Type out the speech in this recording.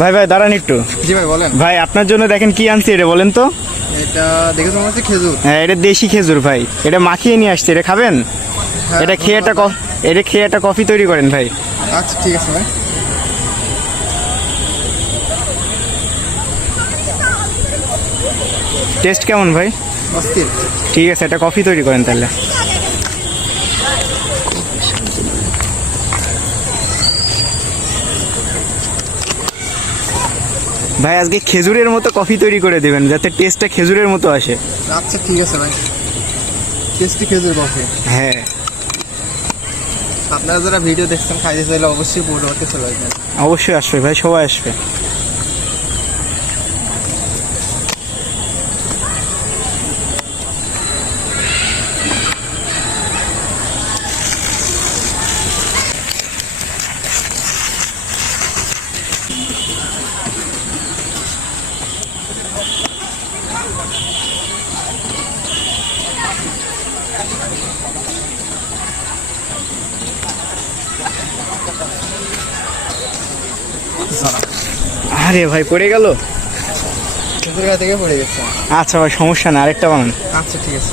ভাই ভাই দাঁড়ান একটু। জি ভাই বলেন। ভাই আপনার জন্য দেখেন কি আনছি, এটা বলেন তো। এটা দেখে তো মনে হচ্ছে খেজুর। হ্যাঁ, এটা দেশি খেজুর ভাই, এটা মাখিয়ে নিয়ে আসছে, এটা খাবেন? হ্যাঁ, এটা খেয়ে একটা ধন্যবাদ এটা খেয়ে একটা কফি তৈরি করেন ভাই। ভাই। আচ্ছা ঠিক আছে ভাই। টেস্ট কেমন ভাই? অস্থির। ঠিক আছে, একটা কফি তৈরি করেন তাহলে। ভাই আজকে খেজুরের মতো কফি তৈরি করে দিবেন যাতে টেস্টটা খেজুরের মতো আসে। আচ্ছা ঠিক আছে ভাই। টেস্টি খেজুর কফি। হ্যাঁ আপনারা যারা ভিডিও দেখছেন খাইতে চাইলে অবশ্যই পূর্ণবর্তী চলে আসবেন। অবশ্যই আসবে ভাই, সবাই আসবে। আরে ভাই পড়ে গেল। খেজুর গাছ থেকে পড়ে গেছে। আচ্ছা ভাই সমস্যা না, আরেকটা বানান। আচ্ছা ঠিক আছে।